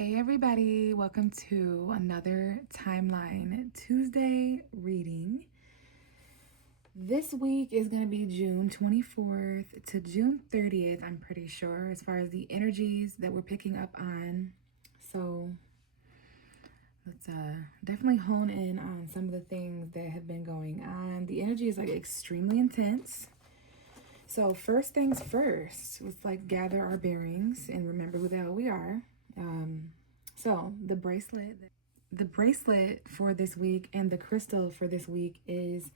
Hey everybody, welcome to another Timeline Tuesday reading. This week is going to be June 24th to June 30th, I'm pretty sure, as far as the energies that we're picking up on. So let's definitely hone in on some of the things that have been going on. The energy is like extremely intense. So first things first, let's gather our bearings and remember who the hell we are. So the bracelet for this week and the crystal for this week is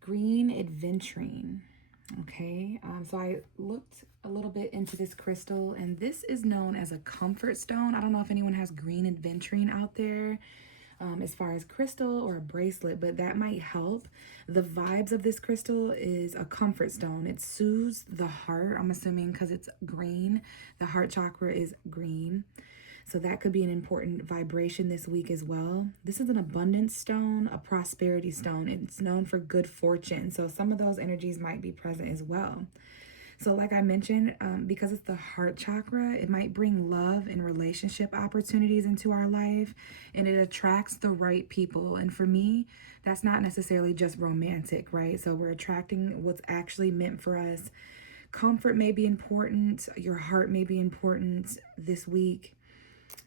green adventuring. Okay, so I looked a little bit into this crystal, and this is known as a comfort stone. I don't know if anyone has green adventuring out there as far as crystal or a bracelet, but that might help. The vibes of this crystal is a comfort stone. It soothes the heart, I'm assuming, because it's green. The heart chakra is green. So that could be an important vibration this week as well. This is an abundance stone, a prosperity stone. It's known for good fortune. So some of those energies might be present as well. So like I mentioned, because it's the heart chakra, it might bring love and relationship opportunities into our life, and it attracts the right people. And for me, that's not necessarily just romantic, right? So we're attracting what's actually meant for us. Comfort may be important. Your heart may be important this week.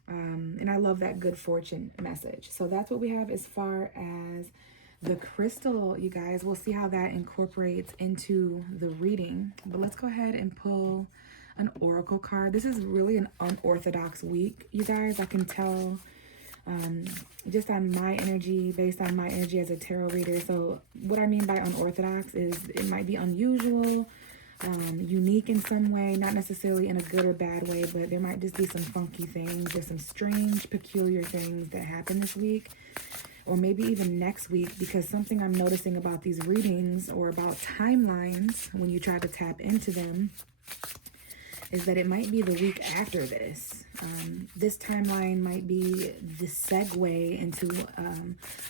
And I love that good fortune message. So that's what we have as far as the crystal, you guys. We'll see how that incorporates into the reading. But let's go ahead and pull an oracle card. This is really an unorthodox week, you guys. I can tell just on my energy, based on my energy as a tarot reader. So what I mean by unorthodox is it might be unusual, unique in some way, not necessarily in a good or bad way, but there might just be some funky things. There's some strange, peculiar things that happen this week, or maybe even next week, because something I'm noticing about these readings or about timelines when you try to tap into them is that it might be the week after this. This timeline might be the segue into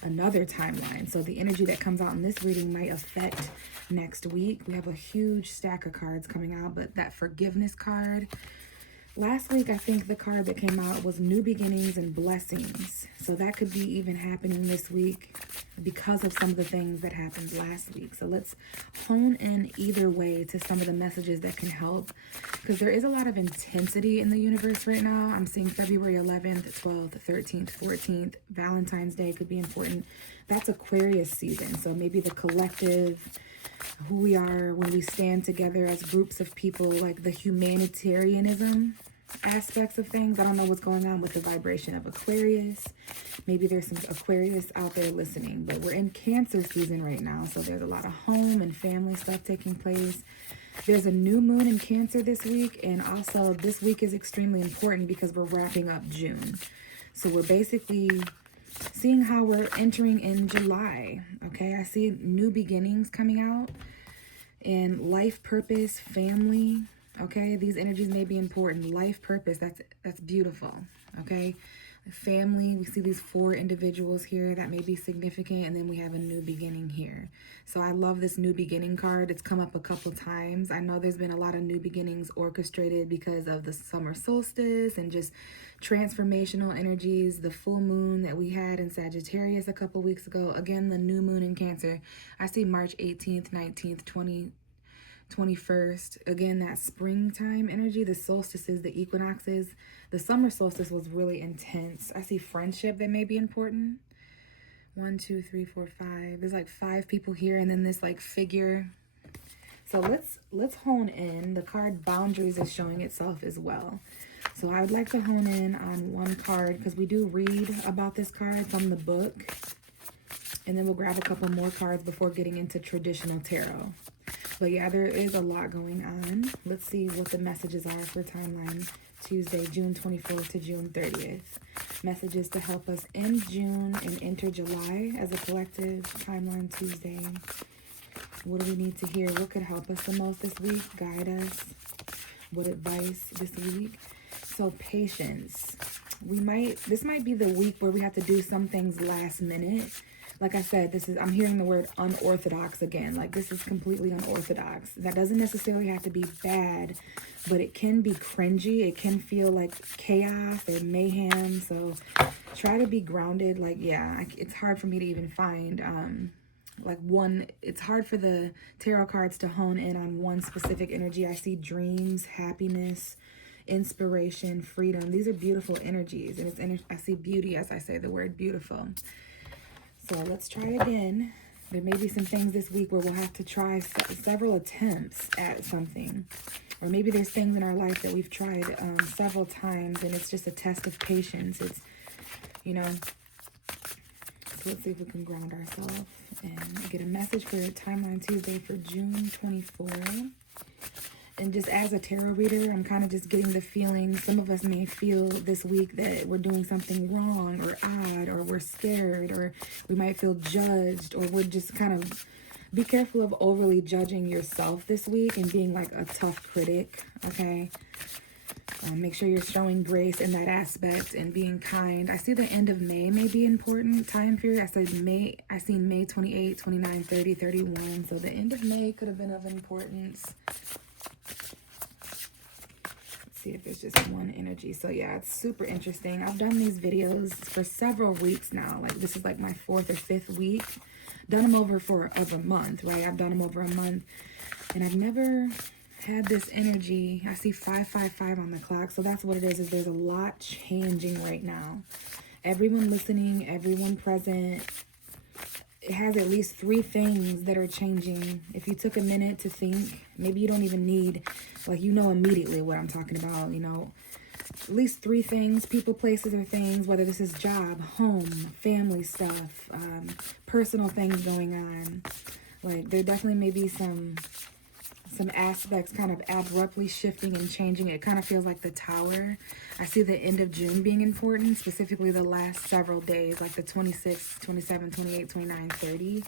another timeline. So the energy that comes out in this reading might affect next week. We have a huge stack of cards coming out, but that forgiveness card, last week I think the card that came out was new beginnings and blessings. So that could be even happening this week because of some of the things that happened last week. So let's hone in either way to some of the messages that can help, because there is a lot of intensity in the universe right now. I'm seeing February 11th, 12th, 13th, 14th. Valentine's Day could be important. That's Aquarius season. So maybe the collective, who we are when we stand together as groups of people, like the humanitarianism aspects of things. I don't know what's going on with the vibration of Aquarius. Maybe there's some Aquarius out there listening, but we're in Cancer season right now, so there's a lot of home and family stuff taking place. There's a new moon in Cancer this week, and also this week is extremely important because we're wrapping up June. So we're basically seeing how we're entering in July. Okay, I see new beginnings coming out and life purpose, family. Okay, these energies may be important. Life purpose, that's beautiful. Okay, family, we see these 4 individuals here that may be significant, and then we have a new beginning here. So I love this new beginning card. It's come up a couple times. I know there's been a lot of new beginnings orchestrated because of the summer solstice and just transformational energies. The full moon that we had in Sagittarius a couple weeks ago. Again, the new moon in Cancer. I see March 18th, 19th, 21st. Again, that springtime energy, the solstices, the equinoxes. The summer solstice was really intense. I see friendship that may be important. 1, 2, 3, 4, 5. There's like 5 people here, and then this like figure. So let's hone in. The card boundaries is showing itself as well. So I would like to hone in on one card because we do read about this card from the book, and then we'll grab a couple more cards before getting into traditional tarot. But yeah, there is a lot going on. Let's see what the messages are for timeline Tuesday, June 24th to June 30th. Messages to help us end June and enter July as a collective. Timeline Tuesday. What do we need to hear? What could help us the most this week? Guide us. What advice this week? So patience. This might be the week where we have to do some things last minute. like I said, I'm hearing the word unorthodox again. Like, this is completely unorthodox. That doesn't necessarily have to be bad, but it can be cringy. It can feel like chaos or mayhem. So try to be grounded. Like, yeah, it's hard for me to even find, it's hard for the tarot cards to hone in on one specific energy. I see dreams, happiness, inspiration, freedom. These are beautiful energies. And I see beauty as I say the word beautiful. So let's try again. There may be some things this week where we'll have to try several attempts at something. Or maybe there's things in our life that we've tried several times and it's just a test of patience. It's, you know, so let's see if we can ground ourselves and get a message for Timeline Tuesday for June 24. And just as a tarot reader, I'm kind of just getting the feeling some of us may feel this week that we're doing something wrong or odd, or we're scared, or we might feel judged, or we're just kind of be careful of overly judging yourself this week and being like a tough critic, okay? Make sure you're showing grace in that aspect and being kind. I see the end of May may be important time period. I said May, I seen May 28, 29, 30, 31. So the end of May could have been of importance. See if there's just one energy. So yeah, it's super interesting. I've done these videos for several weeks now. Like, this is like my 4th or 5th week. Done them over a month, right? I've done them over a month, and I've never had this energy. I see 555 on the clock. So that's what it is there's a lot changing right now. Everyone listening, everyone present, it has at least 3 things that are changing. If you took a minute to think, maybe you don't even need, like, you know immediately what I'm talking about, you know. At least 3 things, people, places, or things, whether this is job, home, family stuff, personal things going on. Like, there definitely may be some aspects kind of abruptly shifting and changing. It kind of feels like the Tower. I see the end of June being important, specifically the last several days, like the 26th, 27th, 28th, 29th, 30.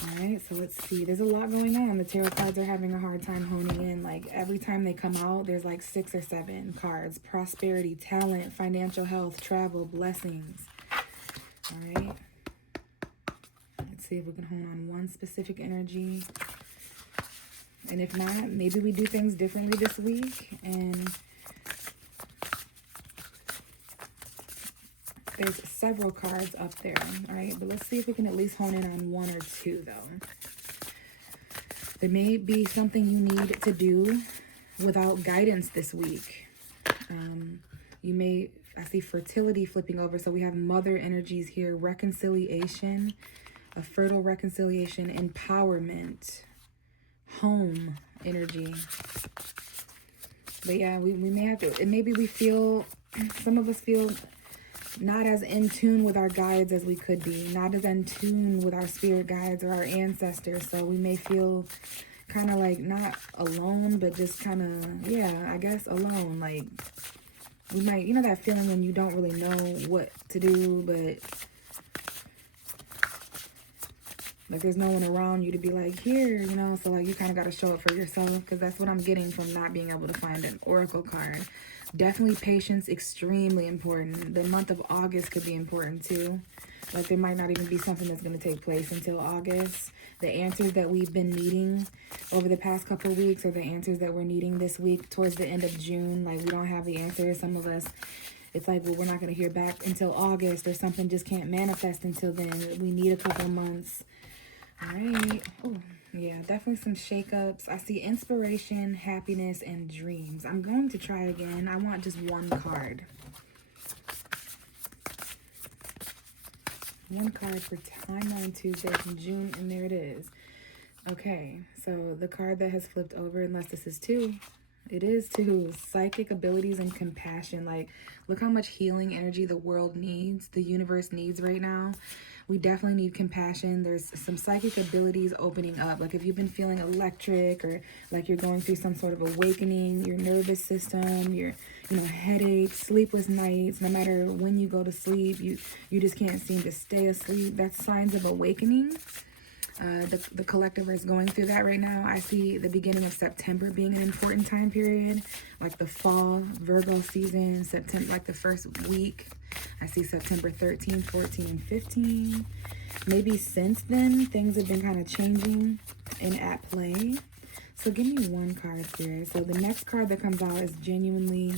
All right, so let's see. There's a lot going on. The tarot cards are having a hard time honing in. Like, every time they come out, there's like 6 or 7 cards. Prosperity, talent, financial health, travel, blessings. All right. Let's see if we can hone on one specific energy. And if not, maybe we do things differently this week. And there's several cards up there. All right, but let's see if we can at least hone in on 1 or 2, though. There may be something you need to do without guidance this week. I see fertility flipping over. So we have mother energies here, reconciliation, a fertile reconciliation, empowerment, home energy. But yeah, we may have to, and maybe we feel, some of us feel not as in tune with our guides as we could be, not as in tune with our spirit guides or our ancestors. So we may feel kind of like not alone, but just kind of, yeah, I guess alone. Like, we might, you know, that feeling when you don't really know what to do, but like there's no one around you to be like, here, you know. So like you kind of got to show up for yourself, because that's what I'm getting from not being able to find an oracle card. Definitely patience, extremely important. The month of August could be important too. Like, there might not even be something that's going to take place until August. The answers that we've been needing over the past couple of weeks are the answers that we're needing this week towards the end of June. Like, we don't have the answers. Some of us, it's like, well, we're not going to hear back until August, or something just can't manifest until then. We need a couple of months. All right. Oh, yeah, definitely some shakeups. I see inspiration, happiness, and dreams. I'm going to try again. I want just one card. One card for Timeline Tuesday from June, and there it is. Okay, so the card that has flipped over, unless this is 2, it is 2. Psychic abilities and compassion. Like, look how much healing energy the world needs, the universe needs right now. We definitely need compassion. There's some psychic abilities opening up. Like, if you've been feeling electric, or like you're going through some sort of awakening, your nervous system, your, you know, headaches, sleepless nights, no matter when you go to sleep, you just can't seem to stay asleep. That's signs of awakening. The collective is going through that right now. I see the beginning of September being an important time period, like the fall Virgo season, September, like the first week. I see September 13, 14, and 15. Maybe since then, things have been kind of changing and at play. So give me one card, Spirit. So the next card that comes out is genuinely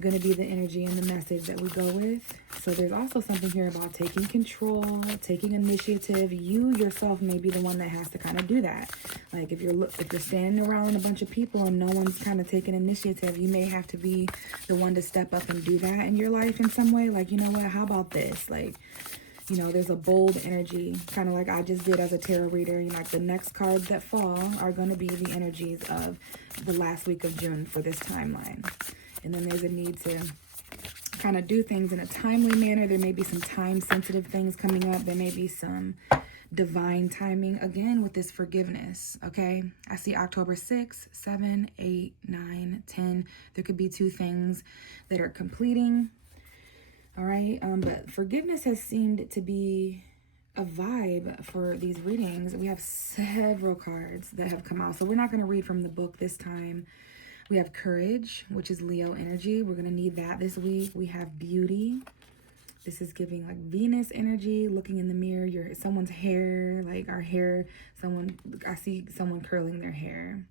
going to be the energy and the message that we go with. So there's also something here about taking control, taking initiative. You yourself may be the one that has to kind of do that. Like if you're standing around a bunch of people and no one's kind of taking initiative, you may have to be the one to step up and do that in your life in some way. Like, you know what, how about this? Like, you know, there's a bold energy, kind of like I just did as a tarot reader. You know, like the next cards that fall are going to be the energies of the last week of June for this timeline. And then there's a need to kind of do things in a timely manner. There may be some time-sensitive things coming up. There may be some divine timing, again, with this forgiveness, okay? I see October 6, 7, 8, 9, 10. There could be 2 things that are completing, all right? But forgiveness has seemed to be a vibe for these readings. We have several cards that have come out. So we're not going to read from the book this time. We have courage, which is Leo energy. We're going to need that this week. We have beauty. This is giving like Venus energy, looking in the mirror, someone's hair, like our hair, I see someone curling their hair.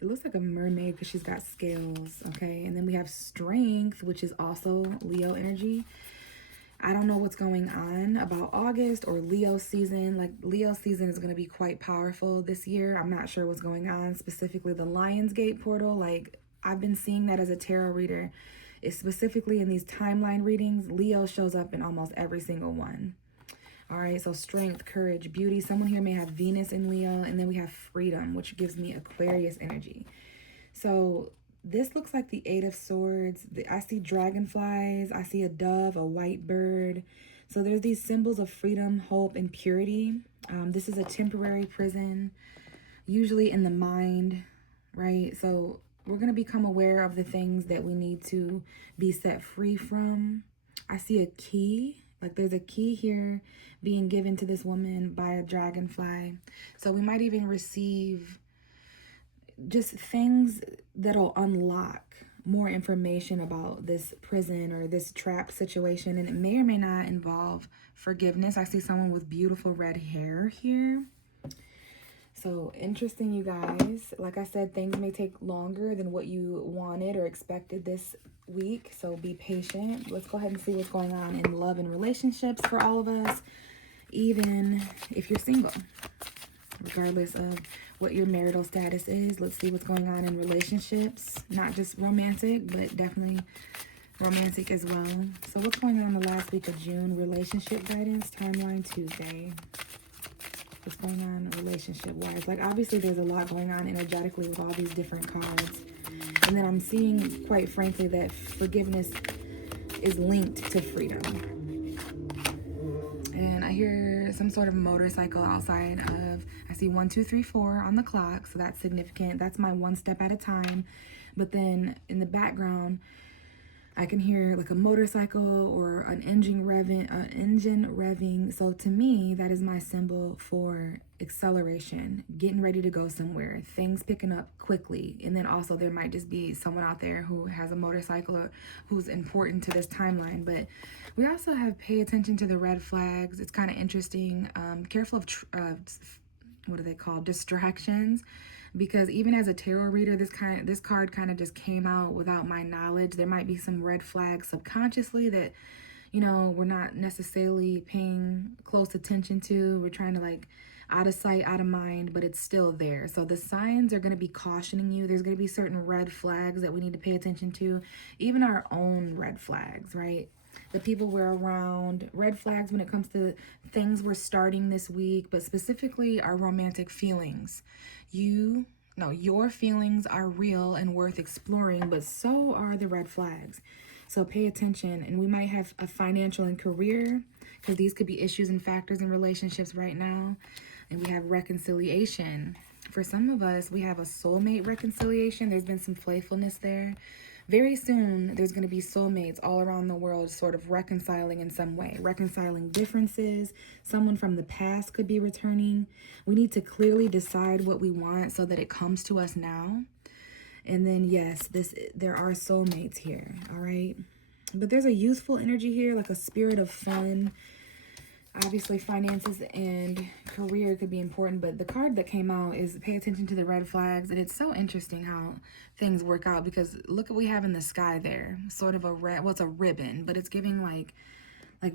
It looks like a mermaid because she's got scales, okay? And then we have strength, which is also Leo energy. I don't know what's going on about August or Leo season. Like Leo season is going to be quite powerful this year. I'm not sure what's going on, specifically the Lionsgate portal. Like I've been seeing that as a tarot reader. It's specifically in these timeline readings, Leo shows up in almost every single one. All right, so strength, courage, beauty. Someone here may have Venus in Leo, and then we have freedom, which gives me Aquarius energy. So this looks like the 8 of Swords. I see dragonflies. I see a dove, a white bird. So there's these symbols of freedom, hope, and purity. This is a temporary prison, usually in the mind, right? So we're going to become aware of the things that we need to be set free from. I see a key. Like there's a key here being given to this woman by a dragonfly. So we might even receive just things that'll unlock more information about this prison or this trap situation. And it may or may not involve forgiveness. I see someone with beautiful red hair here. So interesting, you guys. Like I said, things may take longer than what you wanted or expected this week. So be patient. Let's go ahead and see what's going on in love and relationships for all of us, even if you're single. Regardless of what your marital status is, let's see what's going on in relationships. Not just romantic, but definitely romantic as well. So what's going on the last week of June? Relationship guidance, timeline Tuesday. What's going on relationship-wise? Like, obviously, there's a lot going on energetically with all these different cards. And then I'm seeing, quite frankly, that forgiveness is linked to freedom. And I hear some sort of motorcycle outside of, I see 1, 2, 3, 4 on the clock. So that's significant. That's my one step at a time. But then in the background, I can hear like a motorcycle or an engine revving. So to me, that is my symbol for acceleration, getting ready to go somewhere, things picking up quickly. And then also there might just be someone out there who has a motorcycle or who's important to this timeline. But we also have pay attention to the red flags. It's kind of interesting. Careful of, what are they called? Distractions. Because even as a tarot reader, this card kind of just came out without my knowledge. There might be some red flags subconsciously that, you know, we're not necessarily paying close attention to. We're trying to like out of sight, out of mind, but it's still there. So the signs are going to be cautioning you. There's going to be certain red flags that we need to pay attention to, even our own red flags, right? The people we're around, red flags when it comes to things we're starting this week, but specifically our romantic feelings. Your feelings are real and worth exploring, but so are the red flags. So pay attention. And we might have a financial and career, because these could be issues and factors in relationships right now. And we have reconciliation. For some of us, we have a soulmate reconciliation. There's been some playfulness there. very soon there's going to be soulmates all around the world sort of reconciling in some way, reconciling differences. Someone from the past could be returning. We need to clearly decide what we want so that it comes to us now. And then yes, there are soulmates here, all right? But there's a youthful energy here, like a spirit of fun. Obviously, finances and career could be important, but the card that came out is pay attention to the red flags. And it's so interesting how things work out, because look what we have in the sky there. Sort of a red, well, it's a ribbon, but it's giving like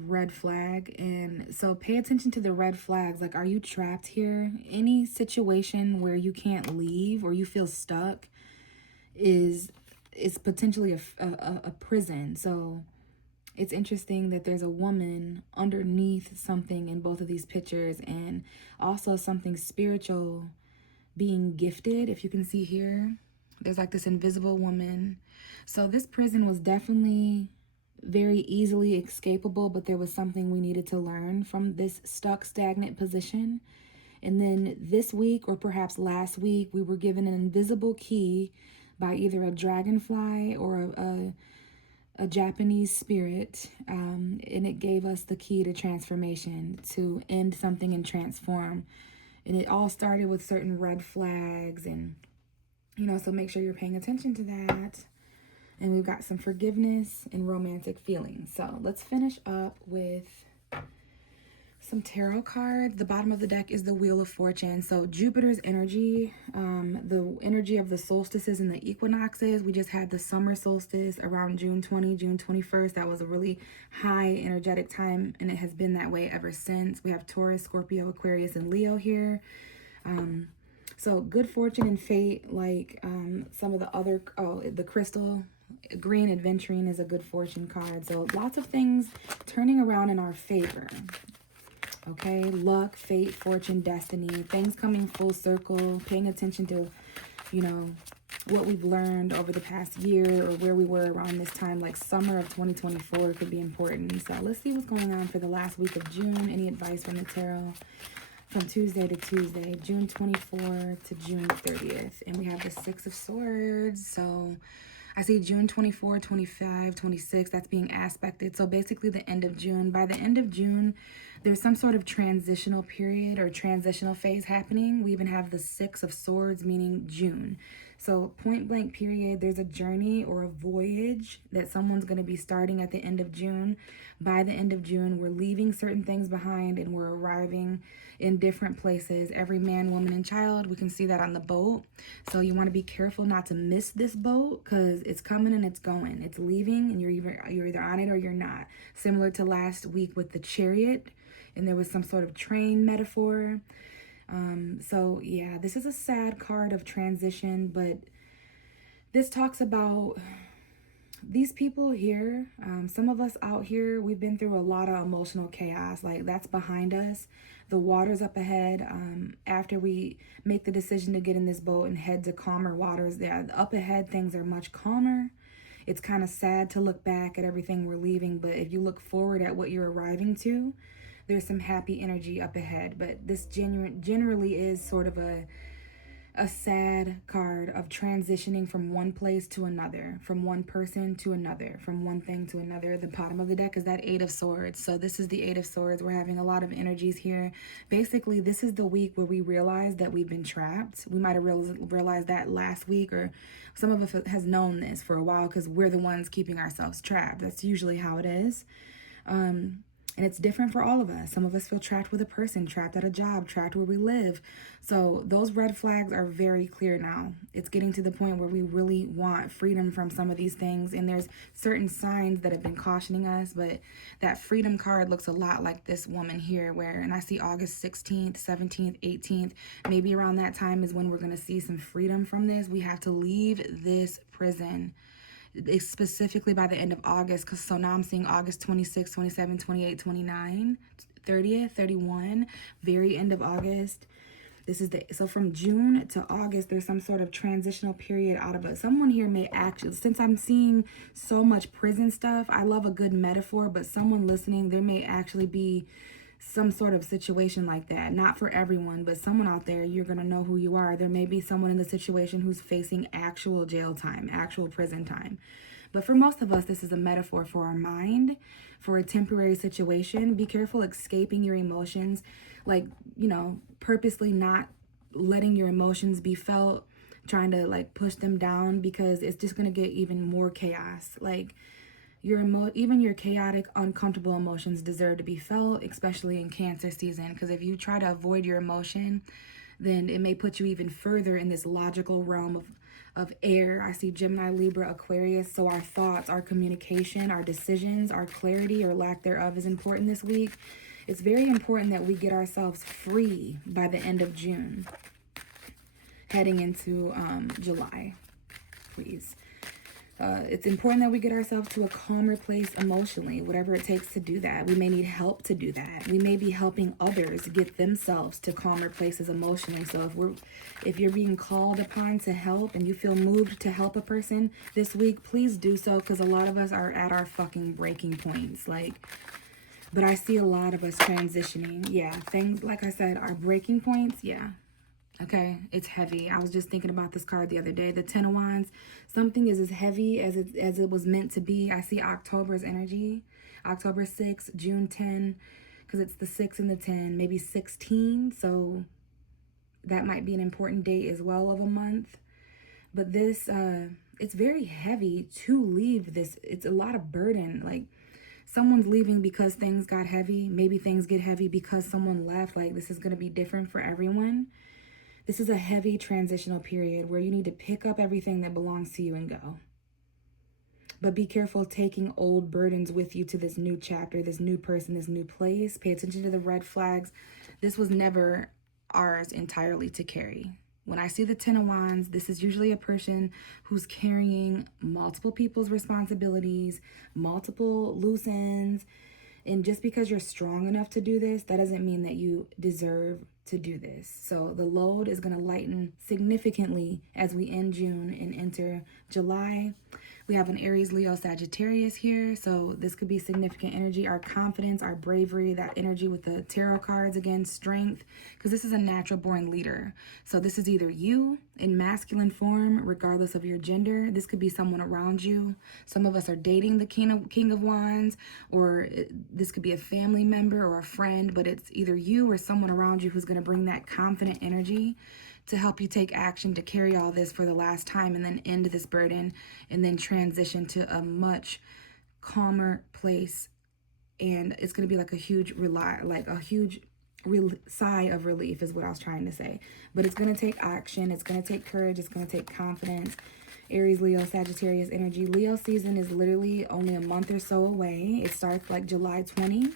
red flag. And so pay attention to the red flags. Like, are you trapped here? Any situation where you can't leave or you feel stuck is potentially a prison. So it's interesting that there's a woman underneath something in both of these pictures, and also something spiritual being gifted. If you can see here, there's like this invisible woman. So this prison was definitely very easily escapable, but there was something we needed to learn from this stuck, stagnant position. And then this week, or perhaps last week, we were given an invisible key by either a dragonfly or a Japanese spirit, and it gave us the key to transformation, to end something and transform. And it all started with certain red flags, and so make sure you're paying attention to that. And we've got some forgiveness and romantic feelings. So let's finish up with some tarot cards. The bottom of the deck is the Wheel of Fortune. So Jupiter's energy, the energy of the solstices and the equinoxes. We just had the summer solstice around June 21st. That was a really high energetic time, and it has been that way ever since. We have Taurus, Scorpio, Aquarius, and Leo here. So good fortune and fate, like some of the other, the crystal, green adventuring is a good fortune card. So lots of things turning around in our favor. Okay, luck, fate, fortune, destiny, things coming full circle, paying attention to, what we've learned over the past year, or where we were around this time, like summer of 2024 could be important. So let's see what's going on for the last week of June. Any advice from the tarot from Tuesday to Tuesday, June 24th to June 30th. And we have the Six of Swords. So I see June 24, 25, 26, that's being aspected. So basically the end of June. By the end of June, there's some sort of transitional period or transitional phase happening. We even have the Six of Swords, meaning June. So point blank period, there's a journey or a voyage that someone's going to be starting at the end of June. By the end of June, we're leaving certain things behind and we're arriving in different places. Every man, woman, and child, we can see that on the boat. So you want to be careful not to miss this boat, because it's coming and it's going. It's leaving and you're either on it or you're not. Similar to last week with the Chariot, and there was some sort of train metaphor. So yeah, this is a sad card of transition, but this talks about these people here. Some of us out here, we've been through a lot of emotional chaos. Like, that's behind us. The water's up ahead. After we make the decision to get in this boat and head to calmer waters, there up ahead, things are much calmer. It's kind of sad to look back at everything we're leaving, but if you look forward at what you're arriving to, there's some happy energy up ahead. But this generally is sort of a sad card of transitioning from one place to another, from one person to another, from one thing to another. The bottom of the deck is that Eight of Swords. So this is the Eight of Swords. We're having a lot of energies here. Basically, this is the week where we realize that we've been trapped. We might have realized that last week, or some of us has known this for a while, because we're the ones keeping ourselves trapped. That's usually how it is. And it's different for all of us. Some of us feel trapped with a person, trapped at a job, trapped where we live. So those red flags are very clear now. It's getting to the point where we really want freedom from some of these things. And there's certain signs that have been cautioning us, but that freedom card looks a lot like this woman here, and I see August 16th, 17th, 18th, maybe around that time is when we're going to see some freedom from this. We have to leave this prison, specifically by the end of August, because so now I'm seeing August 26, 27, 28, 29, 30th, 31, very end of August. This is so from June to August, there's some sort of transitional period out of it. Someone here may actually, since I'm seeing so much prison stuff, I love a good metaphor, but someone listening, there may actually be some sort of situation like that. Not for everyone, but someone out there, you're going to know who you are. There may be someone in the situation who's facing actual jail time, actual prison time. But for most of us, this is a metaphor for our mind, for a temporary situation. Be careful escaping your emotions, like, purposely not letting your emotions be felt, trying to like push them down, because it's just going to get even more chaos. Like, even your chaotic, uncomfortable emotions deserve to be felt, especially in Cancer season, because if you try to avoid your emotion, then it may put you even further in this logical realm of air. I see Gemini, Libra, Aquarius. So our thoughts, our communication, our decisions, our clarity or lack thereof is important this week. It's very important that we get ourselves free by the end of June, heading into July, please. It's important that we get ourselves to a calmer place emotionally, whatever it takes to do that. We may need help to do that. We may be helping others get themselves to calmer places emotionally. So if you're being called upon to help and you feel moved to help a person this week, please do so, because a lot of us are at our fucking breaking points. But I see a lot of us transitioning. Yeah, things, like I said, our breaking points, yeah. Okay, it's heavy. I was just thinking about this card the other day. The Ten of Wands. Something is as heavy as it was meant to be. I see October's energy. October 6, June 10, because it's the 6 and the 10, maybe 16. So that might be an important date as well of a month. But this, it's very heavy to leave this. It's a lot of burden. Like, someone's leaving because things got heavy. Maybe things get heavy because someone left. Like, this is going to be different for everyone. This is a heavy transitional period where you need to pick up everything that belongs to you and go. But be careful taking old burdens with you to this new chapter, this new person, this new place. Pay attention to the red flags. This was never ours entirely to carry. When I see the Ten of Wands, this is usually a person who's carrying multiple people's responsibilities, multiple loose ends. And just because you're strong enough to do this, that doesn't mean that you deserve to do this. So the load is going to lighten significantly as we end June and enter July. We have an Aries, Leo, Sagittarius here. So this could be significant energy. Our confidence, our bravery, that energy with the tarot cards, again, strength, because this is a natural born leader. So this is either you in masculine form, regardless of your gender. This could be someone around you. Some of us are dating the King of Wands, or this could be a family member or a friend, but it's either you or someone around you who's going to bring that confident energy to help you take action to carry all this for the last time, and then end this burden, and then transition to a much calmer place. And it's going to be like a huge sigh of relief is what I was trying to say. But it's going to take action. It's going to take courage. It's going to take confidence. Aries, Leo, Sagittarius energy. Leo season is literally only a month or so away. It starts like July 20.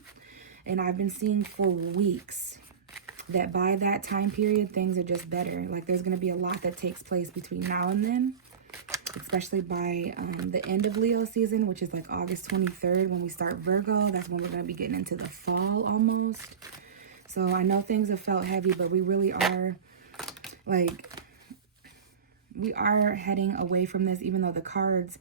And I've been seeing for weeks that by that time period, things are just better. Like, there's going to be a lot that takes place between now and then, especially by the end of Leo season, which is like August 23rd when we start Virgo. That's when we're going to be getting into the fall almost. So I know things have felt heavy, but we really are, like, we are heading away from this, even though the cards,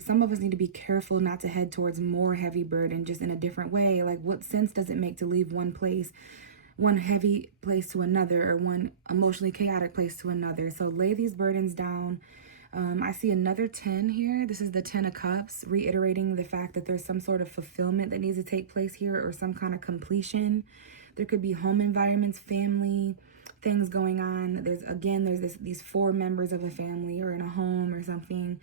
some of us need to be careful not to head towards more heavy burden just in a different way. Like, what sense does it make to leave one place, one heavy place to another, or one emotionally chaotic place to another? So lay these burdens down. I see another 10 here. This is the 10 of Cups, reiterating the fact that there's some sort of fulfillment that needs to take place here, or some kind of completion. There could be home environments, family, things going on. There's these 4 members of a family, or in a home or something.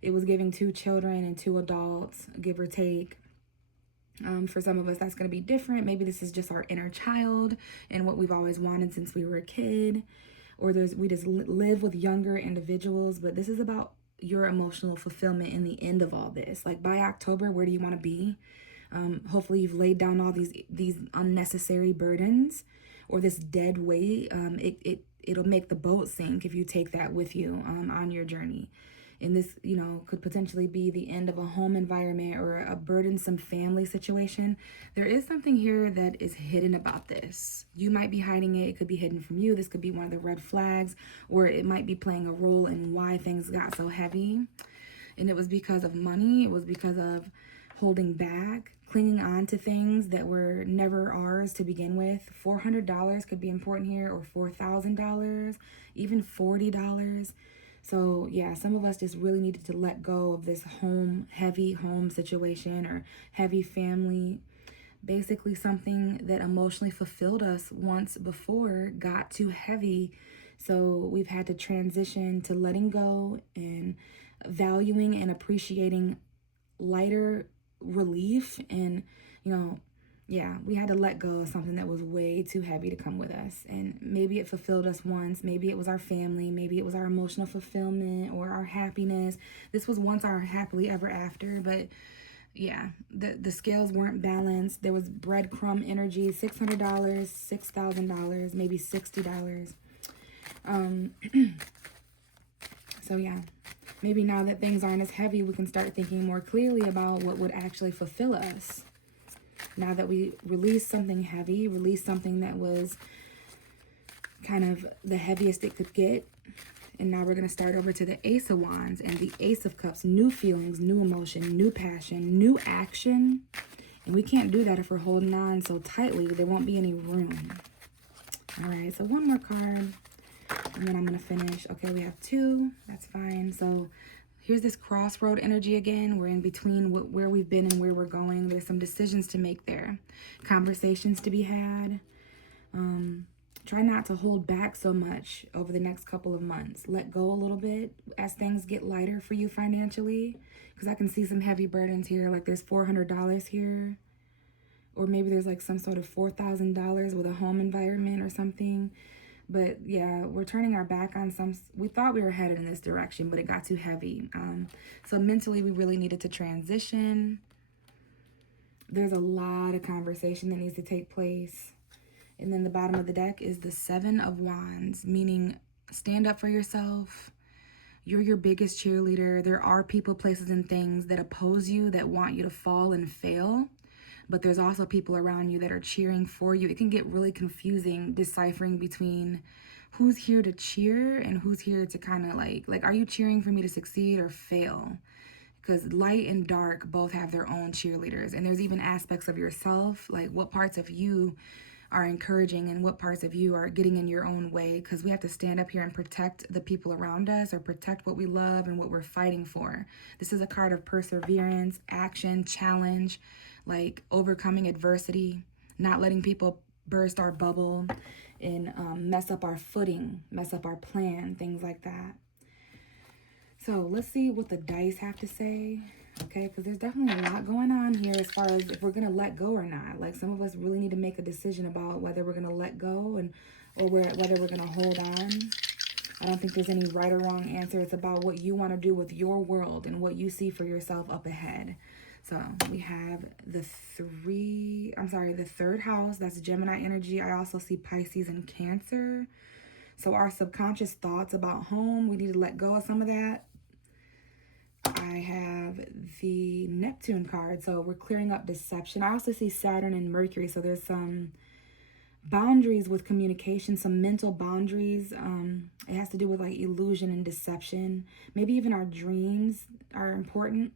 It was giving 2 children and 2 adults, give or take. For some of us, that's going to be different. Maybe this is just our inner child and what we've always wanted since we were a kid. Or we just live with younger individuals. But this is about your emotional fulfillment in the end of all this. Like, by October, where do you want to be? Hopefully you've laid down all these unnecessary burdens, or this dead weight. It'll make the boat sink if you take that with you on your journey. And this, could potentially be the end of a home environment or a burdensome family situation. There is something here that is hidden about this. You might be hiding it. It could be hidden from you. This could be one of the red flags, or it might be playing a role in why things got so heavy. And it was because of money. It was because of holding back, clinging on to things that were never ours to begin with. $400 could be important here, or $4,000, even $40. So yeah, some of us just really needed to let go of this heavy home situation or heavy family. Basically, something that emotionally fulfilled us once before got too heavy. So we've had to transition to letting go and valuing and appreciating lighter relief. And, you know, yeah, we had to let go of something that was way too heavy to come with us. And maybe it fulfilled us once. Maybe it was our family. Maybe it was our emotional fulfillment or our happiness. This was once our happily ever after. But yeah, the scales weren't balanced. There was breadcrumb energy, $600, $6,000, maybe $60. So yeah, maybe now that things aren't as heavy, we can start thinking more clearly about what would actually fulfill us. Now that we released something heavy, released something that was kind of the heaviest it could get. And now we're going to start over to the Ace of Wands and the Ace of Cups. New feelings, new emotion, new passion, new action. And we can't do that if we're holding on so tightly. There won't be any room. All right, so one more card. And then I'm going to finish. Okay, we have two. That's fine. So here's this crossroad energy again. We're in between where we've been and where we're going. There's some decisions to make there. Conversations to be had. Try not to hold back so much over the next couple of months. Let go a little bit as things get lighter for you financially. Because I can see some heavy burdens here. Like there's $400 here. Or maybe there's like some sort of $4,000 with a home environment or something. But yeah, we're turning our back on some. We thought we were headed in this direction, but it got too heavy. So mentally, we really needed to transition. There's a lot of conversation that needs to take place. And then the bottom of the deck is the Seven of Wands, meaning stand up for yourself. You're your biggest cheerleader. There are people, places, and things that oppose you, that want you to fall and fail. But there's also people around you that are cheering for you. It can get really confusing deciphering between who's here to cheer and who's here to kind of like, are you cheering for me to succeed or fail? Because light and dark both have their own cheerleaders. And there's even aspects of yourself, like what parts of you are encouraging and what parts of you are getting in your own way, because we have to stand up here and protect the people around us or protect what we love and what we're fighting for. This is a card of perseverance, action, challenge, like overcoming adversity, not letting people burst our bubble and mess up our footing, mess up our plan, things like that. So let's see what the dice have to say. Okay, because there's definitely a lot going on here as far as if we're going to let go or not. Like some of us really need to make a decision about whether we're going to let go or whether we're going to hold on. I don't think there's any right or wrong answer. It's about what you want to do with your world and what you see for yourself up ahead. So we have the third house. That's Gemini energy. I also see Pisces and Cancer. So our subconscious thoughts about home, we need to let go of some of that. I have the Neptune card, so we're clearing up deception. I also see Saturn and Mercury, so there's some boundaries with communication, some mental boundaries. It has to do with like illusion and deception. Maybe even our dreams are important,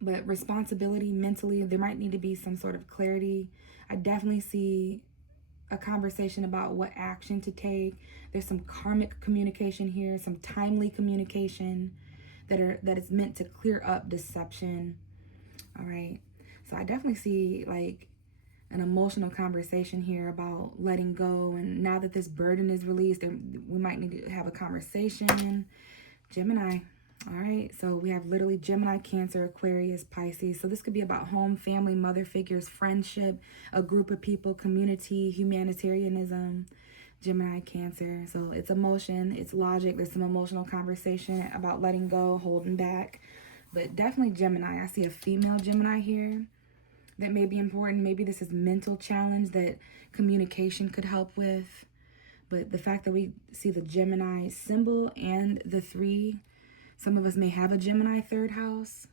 but responsibility mentally, there might need to be some sort of clarity. I definitely see a conversation about what action to take. There's some karmic communication here, some timely communication that is meant to clear up deception. All right, so I definitely see like an emotional conversation here about letting go, and now that this burden is released, we might need to have a conversation. Gemini. All right, so we have literally Gemini, Cancer, Aquarius, Pisces. So this could be about home, family, mother figures, friendship, a group of people, community, humanitarianism. Gemini, Cancer. So it's emotion, it's logic. There's some emotional conversation about letting go, holding back. But definitely Gemini. I see a female Gemini here that may be important. Maybe this is mental challenge that communication could help with. But the fact that we see the Gemini symbol and the 3, some of us may have a Gemini third house.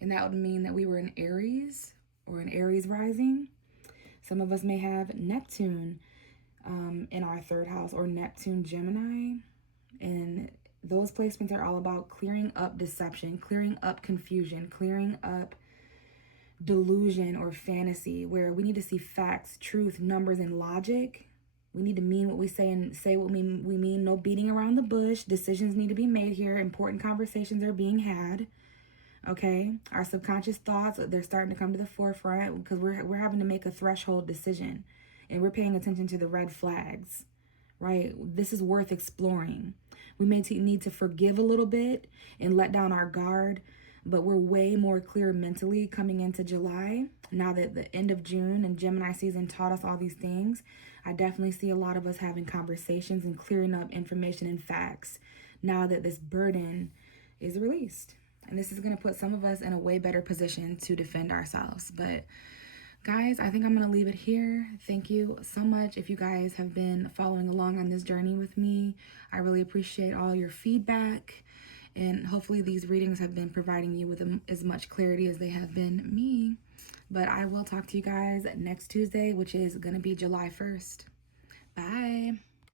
And that would mean that we were in Aries or an Aries rising. Some of us may have Neptune in our third house, or Neptune Gemini. And those placements are all about clearing up deception, clearing up confusion, clearing up delusion or fantasy, where we need to see facts, truth, numbers, and logic We need to mean what we say and say what we mean. No beating around the bush. Decisions need to be made here. Important conversations are being had. Okay? Our subconscious thoughts, they're starting to come to the forefront because we're having to make a threshold decision. And we're paying attention to the red flags, right? This is worth exploring. We may need to forgive a little bit and let down our guard, but we're way more clear mentally coming into July. Now that the end of June and Gemini season taught us all these things, I definitely see a lot of us having conversations and clearing up information and facts now that this burden is released. And this is going to put some of us in a way better position to defend ourselves. But guys, I think I'm going to leave it here. Thank you so much if you guys have been following along on this journey with me. I really appreciate all your feedback. And hopefully these readings have been providing you with as much clarity as they have been me. But I will talk to you guys next Tuesday, which is going to be July 1st. Bye.